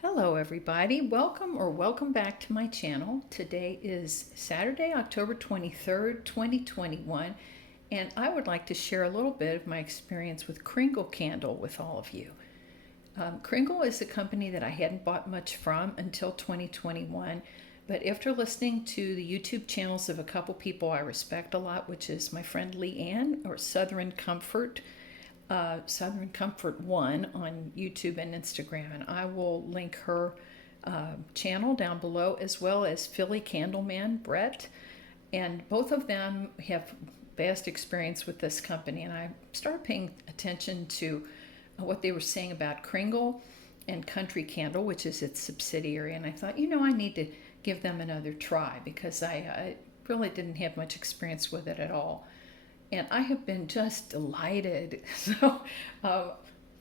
Hello everybody, welcome back to my channel. Today is Saturday, October 23rd, 2021, and I would like to share a little bit of my experience with Kringle Candle with all of you. Kringle is a company that I hadn't bought much from until 2021, but after listening to the YouTube channels of a couple people I respect a lot, which is my friend Leanne or Southern Comfort One on YouTube and Instagram, and I will link her channel down below, as well as Philly Candleman Brett, and both of them have vast experience with this company. And I started paying attention to what they were saying about Kringle and Country Candle, which is its subsidiary, and I thought, I need to give them another try because I really didn't have much experience with it at all. And I have been just delighted. So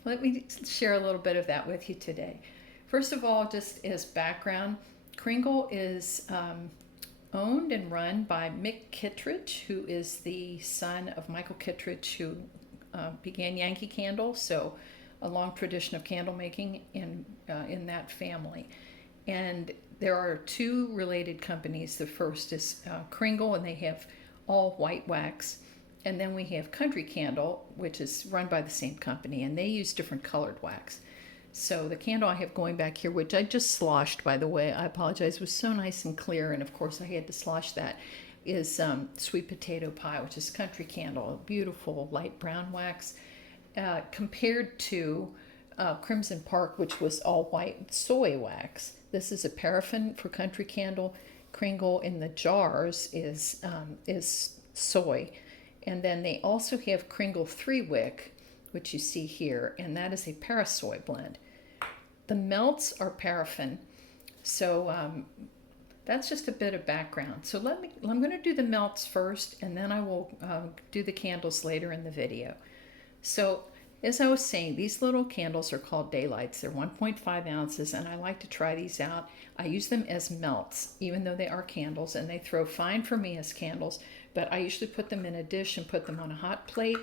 let me share a little bit of that with you today. First of all, just as background, Kringle is owned and run by Mick Kittredge, who is the son of Michael Kittredge, who began Yankee Candle. So a long tradition of candle making in that family. And there are two related companies. The first is Kringle, and they have all white wax. And then we have Country Candle, which is run by the same company, and they use different colored wax. So the candle I have going back here, which I just sloshed, by the way, I apologize, it was so nice and clear, and of course I had to slosh that, is Sweet Potato Pie, which is Country Candle, a beautiful light brown wax, compared to Crimson Park, which was all white soy wax. This is a paraffin for Country Candle. Kringle in the jars is soy. And then they also have Kringle 3 Wick, which you see here, and that is a parasoy blend. The melts are paraffin, so that's just a bit of background. So I'm going to do the melts first, and then I will do the candles later in the video. So as I was saying, these little candles are called Daylights. They're 1.5 ounces, and I like to try these out. I use them as melts, even though they are candles, and they throw fine for me as candles, but I usually put them in a dish and put them on a hot plate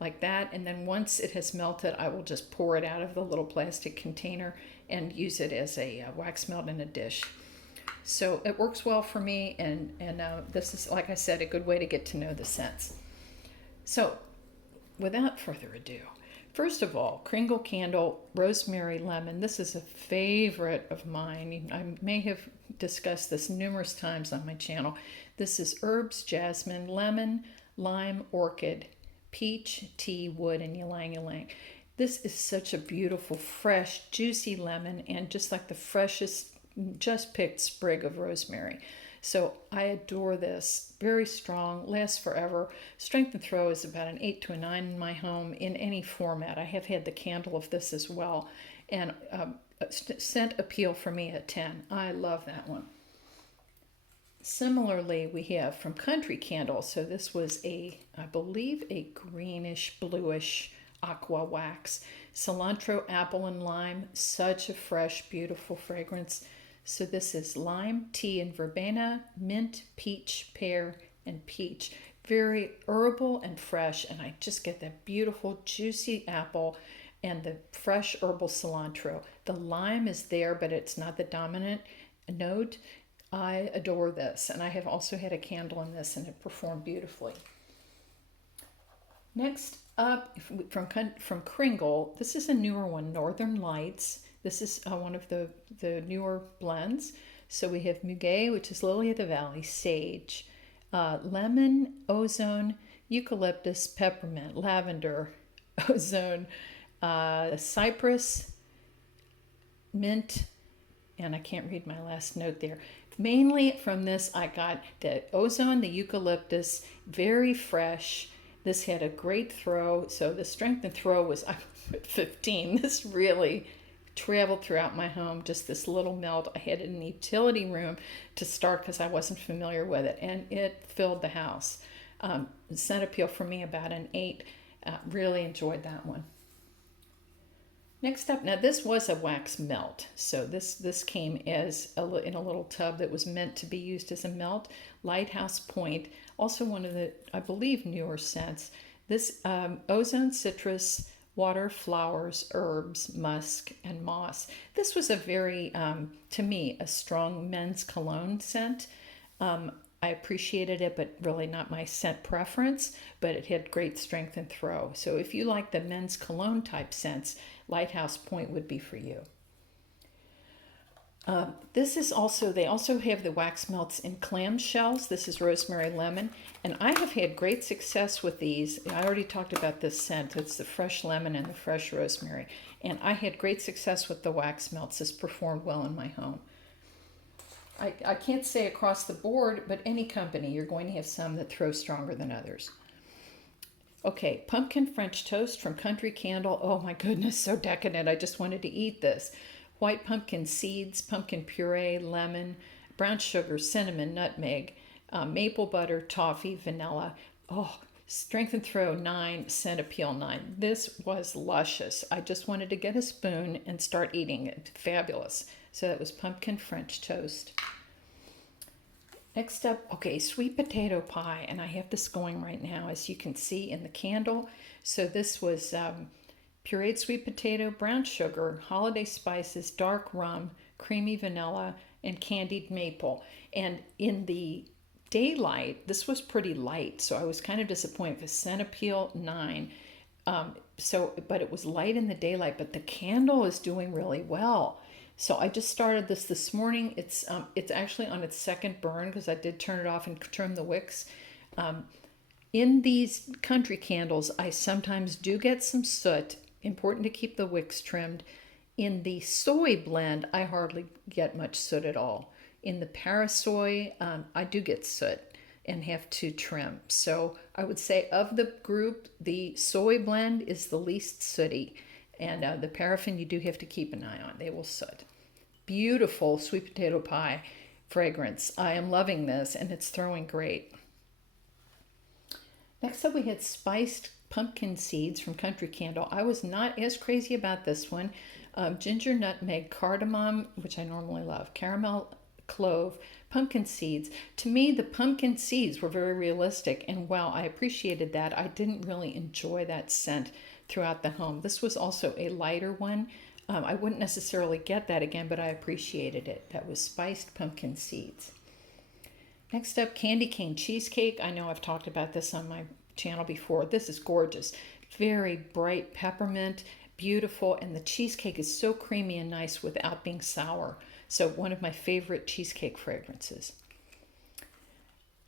like that, and then once it has melted, I will just pour it out of the little plastic container and use it as a wax melt in a dish. So it works well for me, and this is, like I said, a good way to get to know the scents. So without further ado, first of all, Kringle Candle Rosemary Lemon. This is a favorite of mine. I may have discussed this numerous times on my channel. This is herbs, jasmine, lemon, lime, orchid, peach, tea, wood, and ylang ylang. This is such a beautiful, fresh, juicy lemon, and just like the freshest, just picked sprig of rosemary. So I adore this. Very strong, lasts forever. Strength and throw is about an 8 to a 9 in my home in any format. I have had the candle of this as well. And scent appeal for me at 10. I love that one. Similarly, we have from Country Candle. So this was I believe, a greenish, bluish aqua wax. Cilantro, apple, and lime. Such a fresh, beautiful fragrance. So this is lime, tea, and verbena, mint, peach, pear, and peach. Very herbal and fresh, and I just get that beautiful, juicy apple and the fresh herbal cilantro. The lime is there, but it's not the dominant note. I adore this, and I have also had a candle in this, and it performed beautifully. Next up, from Kringle, this is a newer one, Northern Lights. This is one of the newer blends. So we have Muguet, which is Lily of the Valley, sage, lemon, ozone, eucalyptus, peppermint, lavender, ozone, cypress, mint, and I can't read my last note there. Mainly from this, I got the ozone, the eucalyptus, very fresh. This had a great throw. So the strength and throw was, I put 15. This really traveled throughout my home, just this little melt. I had it in the utility room to start because I wasn't familiar with it, and it filled the house. Scent appeal for me about an 8. Really enjoyed that one. Next up, now this was a wax melt, so this came as in a little tub that was meant to be used as a melt. Lighthouse Point, also one of the, I believe, newer scents. This ozone, citrus, water, flowers, herbs, musk, and moss. This was a very, to me, a strong men's cologne scent. Um, I appreciated it, but really not my scent preference, but it had great strength and throw. So if you like the men's cologne type scents, Lighthouse Point would be for you. This is also, they also have the wax melts in clamshells. This is rosemary lemon, and I have had great success with these. I already talked about this scent. It's the fresh lemon and the fresh rosemary, and I had great success with the wax melts. This performed well in my home. I can't say across the board, but any company, you're going to have some that throw stronger than others. Okay, pumpkin French toast from Country Candle. Oh my goodness, so decadent. I just wanted to eat this. White pumpkin seeds, pumpkin puree, lemon, brown sugar, cinnamon, nutmeg, maple butter, toffee, vanilla. Oh, strength and throw 9, scent appeal 9. This was luscious. I just wanted to get a spoon and start eating it. Fabulous. So that was pumpkin French toast. Next up, okay, sweet potato pie, and I have this going right now, as you can see in the candle. So this was pureed sweet potato, brown sugar, holiday spices, dark rum, creamy vanilla, and candied maple. And in the daylight, this was pretty light, so I was kind of disappointed because scent appeal 9. But it was light in the daylight, but the candle is doing really well. So I just started this morning. It's actually on its second burn because I did turn it off and trim the wicks. In these country candles, I sometimes do get some soot. Important to keep the wicks trimmed. In the soy blend, I hardly get much soot at all. In the Parasoy, I do get soot and have to trim. So I would say of the group, the soy blend is the least sooty. And the paraffin you do have to keep an eye on. They will soot. Beautiful sweet potato pie fragrance. I am loving this, and it's throwing great. Next up, we had spiced pumpkin seeds from Country Candle. I was not as crazy about this one. Ginger, nutmeg, cardamom, which I normally love, caramel, clove, pumpkin seeds. To me, the pumpkin seeds were very realistic, and while I appreciated that, I didn't really enjoy that scent throughout the home. This was also a lighter one. I wouldn't necessarily get that again, but I appreciated it. That was spiced pumpkin seeds. Next up, candy cane cheesecake. I know I've talked about this on my channel before. This is gorgeous. Very bright peppermint, beautiful, and the cheesecake is so creamy and nice without being sour. So one of my favorite cheesecake fragrances.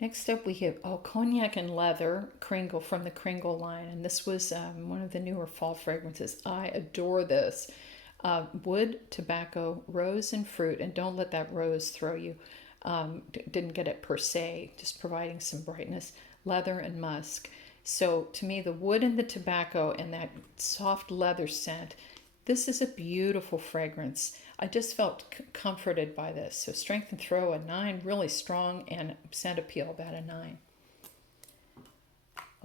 Next up, we have cognac and leather Kringle from the Kringle line, and this was one of the newer fall fragrances. I adore this. Wood, tobacco, rose, and fruit, and don't let that rose throw you. Didn't get it per se, just providing some brightness. Leather and musk. So to me, the wood and the tobacco and that soft leather scent, this is a beautiful fragrance. I just felt comforted by this. So strength and throw a 9, really strong, and scent appeal about a 9.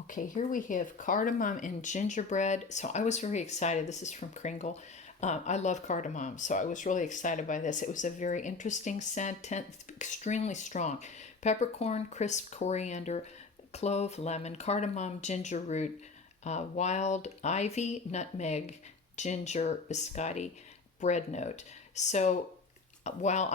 Okay, here we have cardamom and gingerbread. So I was very excited. This is from Kringle. I love cardamom, so I was really excited by this. It was a very interesting scent, extremely strong. Peppercorn, crisp coriander, clove, lemon, cardamom, ginger root, wild ivy, nutmeg, ginger, biscotti, bread note. So while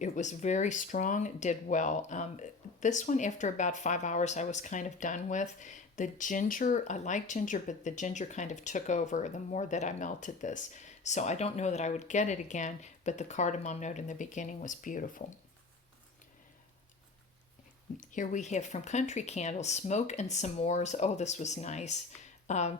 it was very strong, did well. This one, after about 5 hours, I was kind of done with. The ginger, I like ginger, but the ginger kind of took over the more that I melted this. So I don't know that I would get it again, but the cardamom note in the beginning was beautiful. Here we have from Country Candle, Smoke and S'mores. Oh, this was nice.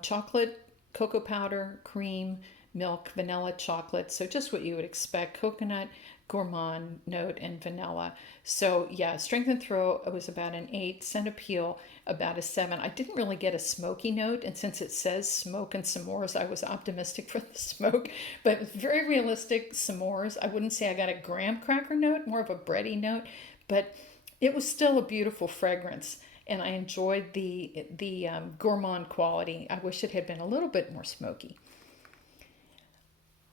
Chocolate, cocoa powder, cream, milk, vanilla, chocolate. So just what you would expect. Coconut, gourmand note, and vanilla. So yeah, strength and throw was about an 8. Scent appeal about a 7. I didn't really get a smoky note, and since it says smoke and s'mores, I was optimistic for the smoke, but it was very realistic s'mores. I wouldn't say I got a graham cracker note, more of a bready note, but it was still a beautiful fragrance, and I enjoyed the gourmand quality. I wish it had been a little bit more smoky.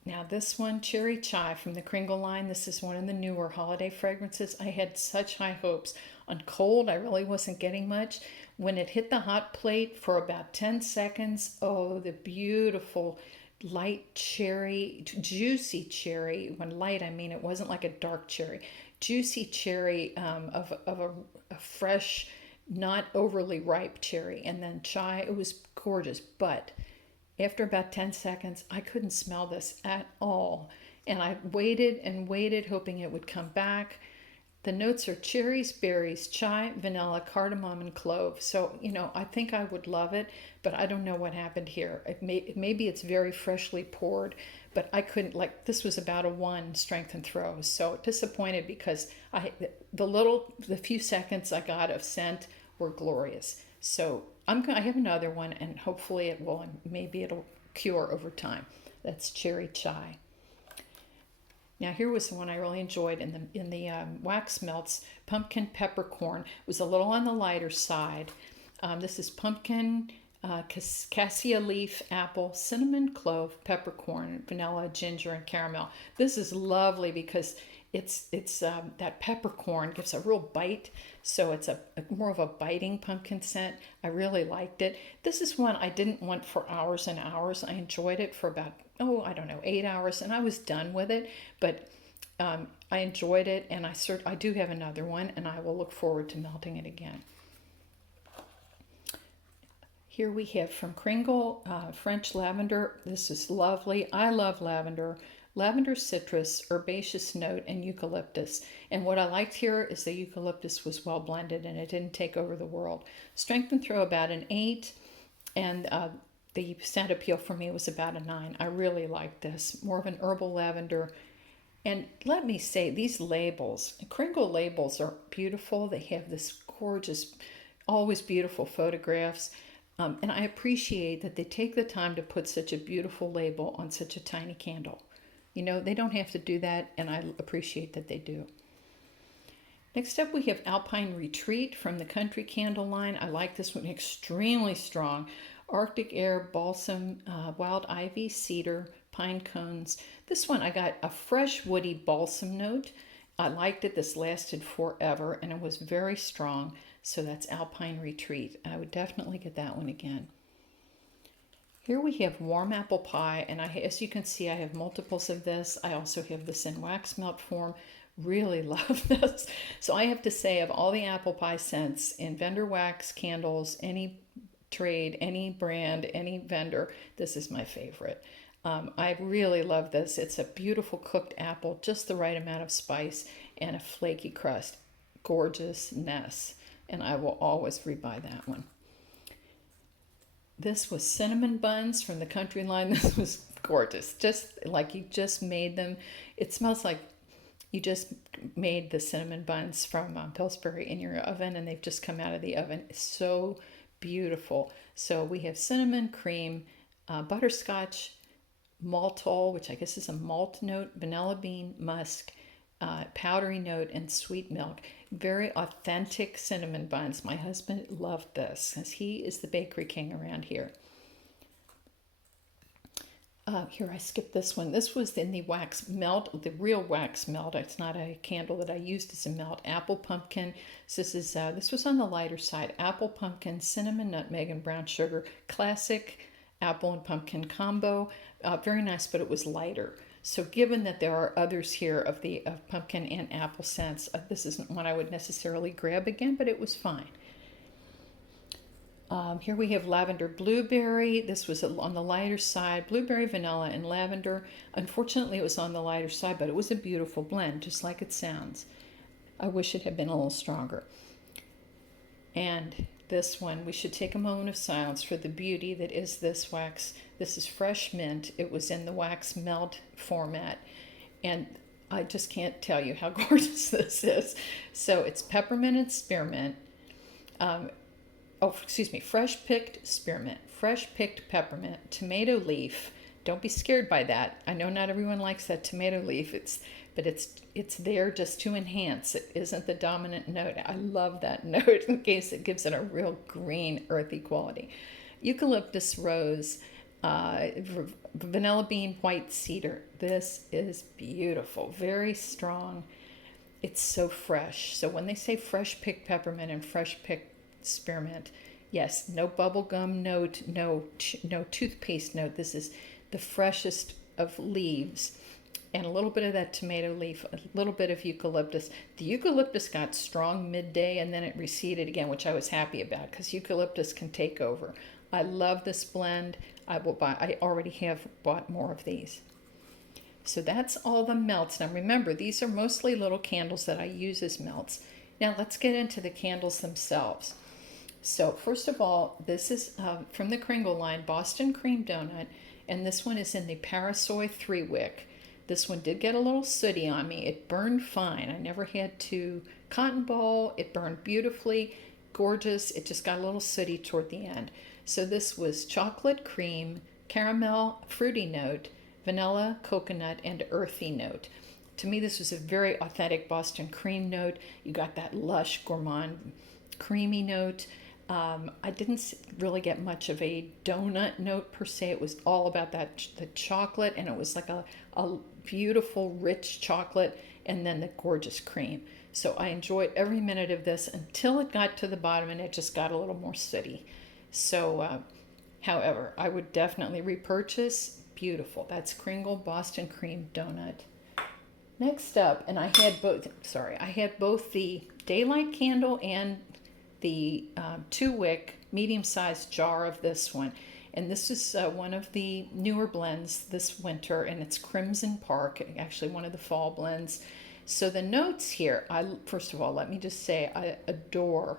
Now this one, Cherry Chai from the Kringle line. This is one of the newer holiday fragrances. I had such high hopes. On cold, I really wasn't getting much. When it hit the hot plate for about 10 seconds, oh, the beautiful light cherry, juicy cherry. When light, I mean it wasn't like a dark cherry, juicy cherry of a fresh, not overly ripe cherry. And then chai, it was gorgeous. But after about 10 seconds, I couldn't smell this at all. And I waited and waited, hoping it would come back. The notes are cherries, berries, chai, vanilla, cardamom, and clove. So, I think I would love it, but I don't know what happened here. Maybe it's very freshly poured, but I couldn't, this was about a 1 strength and throw. So disappointed because the few seconds I got of scent were glorious. So I have another one, and hopefully it will, and maybe it'll cure over time. That's cherry chai. Now here was the one I really enjoyed in the wax melts. Pumpkin peppercorn was a little on the lighter side. This is pumpkin, cassia leaf, apple, cinnamon, clove, peppercorn, vanilla, ginger, and caramel. This is lovely because it's that peppercorn gives a real bite, so it's a more of a biting pumpkin scent. I really liked it. This is one I didn't want for hours and hours. I enjoyed it for about 8 hours, and I was done with it. But I enjoyed it, and I do have another one, and I will look forward to melting it again. Here we have from Kringle, French lavender. This is lovely. I love lavender. Lavender, citrus, herbaceous note, and eucalyptus. And what I liked here is the eucalyptus was well blended and it didn't take over the world. Strength and throw about an 8, and the scent appeal for me was about a 9. I really liked this. More of an herbal lavender. And let me say, these labels, Kringle labels are beautiful. They have this gorgeous, always beautiful photographs. And I appreciate that they take the time to put such a beautiful label on such a tiny candle. They don't have to do that, and I appreciate that they do. Next up, we have Alpine Retreat from the Country Candle line. I like this one, extremely strong. Arctic Air, Balsam, Wild Ivy, Cedar, Pine Cones. This one, I got a fresh woody balsam note. I liked it. This lasted forever, and it was very strong. So that's Alpine Retreat. I would definitely get that one again. Here we have warm apple pie, and as you can see, I have multiples of this. I also have this in wax melt form. Really love this. So I have to say, of all the apple pie scents in vendor wax candles, any trade, any brand, any vendor, this is my favorite. I really love this. It's a beautiful cooked apple, just the right amount of spice, and a flaky crust. Gorgeousness. And I will always rebuy that one. This was cinnamon buns from the Country line. This was gorgeous. Just like you just made them. It smells like you just made the cinnamon buns from Pillsbury in your oven, and they've just come out of the oven. It's so beautiful. So we have cinnamon, cream, butterscotch, maltol, which I guess is a malt note, vanilla bean, musk, powdery note, and sweet milk. Very authentic cinnamon buns. My husband loved this because he is the bakery king around here. Here, I skipped this one. This was in the wax melt, the real wax melt. It's not a candle that I used as a melt. Apple pumpkin. So this was on the lighter side. Apple pumpkin, cinnamon, nutmeg, and brown sugar. Classic apple and pumpkin combo. Very nice, but it was lighter. So given that there are others here of pumpkin and apple scents, this isn't one I would necessarily grab again, but it was fine. Here we have lavender blueberry. This was on the lighter side. Blueberry, vanilla, and lavender. Unfortunately, it was on the lighter side, but it was a beautiful blend, just like it sounds. I wish it had been a little stronger. And this one, we should take a moment of silence for the beauty that is this wax. This is fresh mint. It was in the wax melt format. And I just can't tell you how gorgeous this is. So it's peppermint and spearmint. Fresh picked spearmint, fresh picked peppermint, tomato leaf. Don't be scared by that. I know not everyone likes that tomato leaf. But it's there just to enhance. It isn't the dominant note. I love that note in case it gives it a real green, earthy quality. Eucalyptus rose, vanilla bean, white cedar. This is beautiful, very strong. It's so fresh. So when they say fresh picked peppermint and fresh picked spearmint, Yes, no bubblegum note, no toothpaste note. This is the freshest of leaves. And a little bit of that tomato leaf, a little bit of eucalyptus. The eucalyptus got strong midday and then it receded again, which I was happy about because eucalyptus can take over. I love this blend. I already have bought more of these. So that's all the melts. Now remember, these are mostly little candles that I use as melts. Now let's get into the candles themselves. So first of all, this is from the Kringle line, Boston Cream Donut, and this one is in the Parasoy 3-wick. This one did get a little sooty on me. It burned fine. I never had to cotton ball. It burned beautifully, gorgeous. It just got a little sooty toward the end. So this was chocolate cream, caramel, fruity note, vanilla, coconut, and earthy note. To me, this was a very authentic Boston cream note. You got that lush, gourmand, creamy note. I didn't really get much of a donut note per se. It was all about the chocolate, and it was like a beautiful, rich chocolate, and then the gorgeous cream. So I enjoyed every minute of this until it got to the bottom, and it just got a little more sooty. So, however, I would definitely repurchase. Beautiful. That's Kringle Boston Cream Donut. Next up, and I had both the daylight candle and the 2-wick medium-sized jar of this one. And this is one of the newer blends this winter, and it's Crimson Park, actually one of the fall blends. So the notes here, first of all, let me just say I adore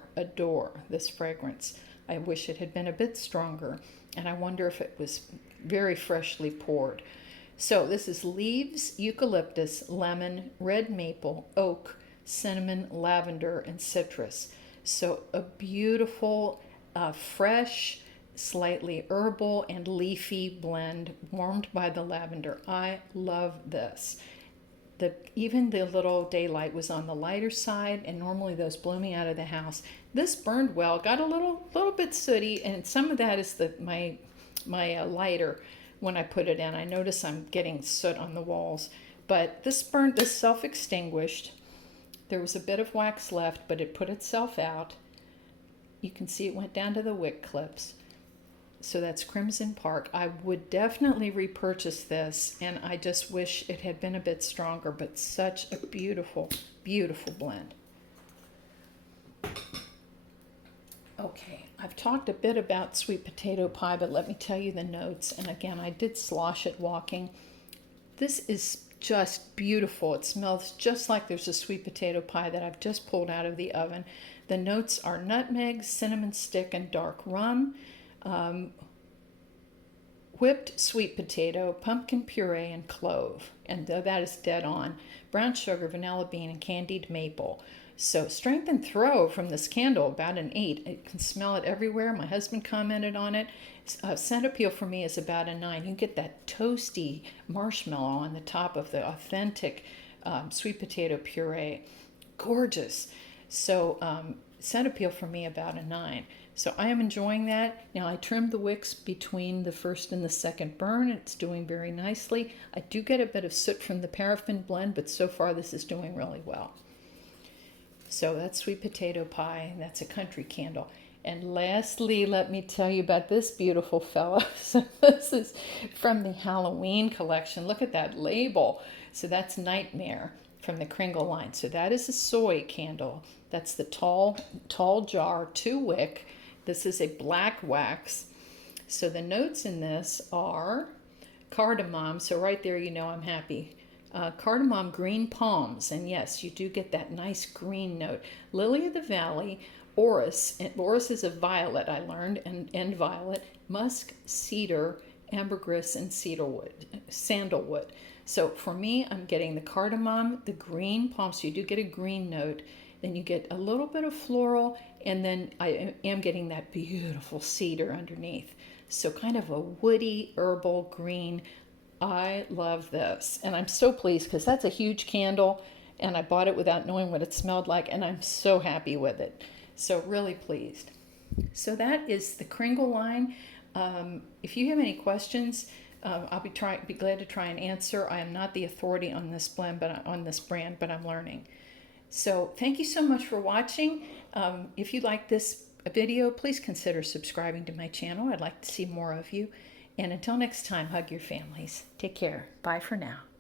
this fragrance. I wish it had been a bit stronger, and I wonder if it was very freshly poured. So this is leaves, eucalyptus, lemon, red maple, oak, cinnamon, lavender, and citrus. So a beautiful, fresh, slightly herbal and leafy blend warmed by the lavender. I love this. Even the little daylight was on the lighter side, and normally those blow me out of the house. This burned well, got a little bit sooty, and some of that is my lighter. When I put it in, I notice I'm getting soot on the walls, but this self-extinguished. There was a bit of wax left, but it put itself out. You can see it went down to the wick clips. So that's Crimson Park. I would definitely repurchase this, and I just wish it had been a bit stronger, but such a beautiful, beautiful blend. Okay, I've talked a bit about sweet potato pie, but let me tell you the notes. And again, I did slosh it walking. This is just beautiful. It smells just like there's a sweet potato pie that I've just pulled out of the oven. The notes are nutmeg, cinnamon stick, and dark rum, whipped sweet potato, pumpkin puree, and clove. And that is dead on. Brown sugar, vanilla bean, and candied maple. So strength and throw from this candle, about an 8. I can smell it everywhere. My husband commented on it. Scent appeal for me is about a 9. You get that toasty marshmallow on the top of the authentic sweet potato puree. Gorgeous. So scent appeal for me about a 9. So I am enjoying that. Now I trimmed the wicks between the first and the second burn. It's doing very nicely. I do get a bit of soot from the paraffin blend, but so far this is doing really well. So that's sweet potato pie. That's a country candle. And lastly, let me tell you about this beautiful fellow. So this is from the Halloween collection. Look at that label. So that's Nightmare from the Kringle line. So that is a soy candle. That's the tall jar, 2-wick. This is a black wax. So the notes in this are cardamom. So right there, you know I'm happy. Cardamom, green palms, and yes, you do get that nice green note. Lily of the Valley, orris, and orris is a violet, I learned, and violet, musk, cedar, ambergris, and sandalwood. So for me, I'm getting the cardamom, the green palm, so you do get a green note, then you get a little bit of floral, and then I am getting that beautiful cedar underneath. So kind of a woody, herbal green. I love this, and I'm so pleased because that's a huge candle, and I bought it without knowing what it smelled like, and I'm so happy with it. So really pleased. So that is the Kringle line. If you have any questions, I'll be glad to try and answer. I am not the authority on this blend, but I'm learning. So thank you so much for watching. If you like this video, please consider subscribing to my channel. I'd like to see more of you. And until next time, hug your families. Take care. Bye for now.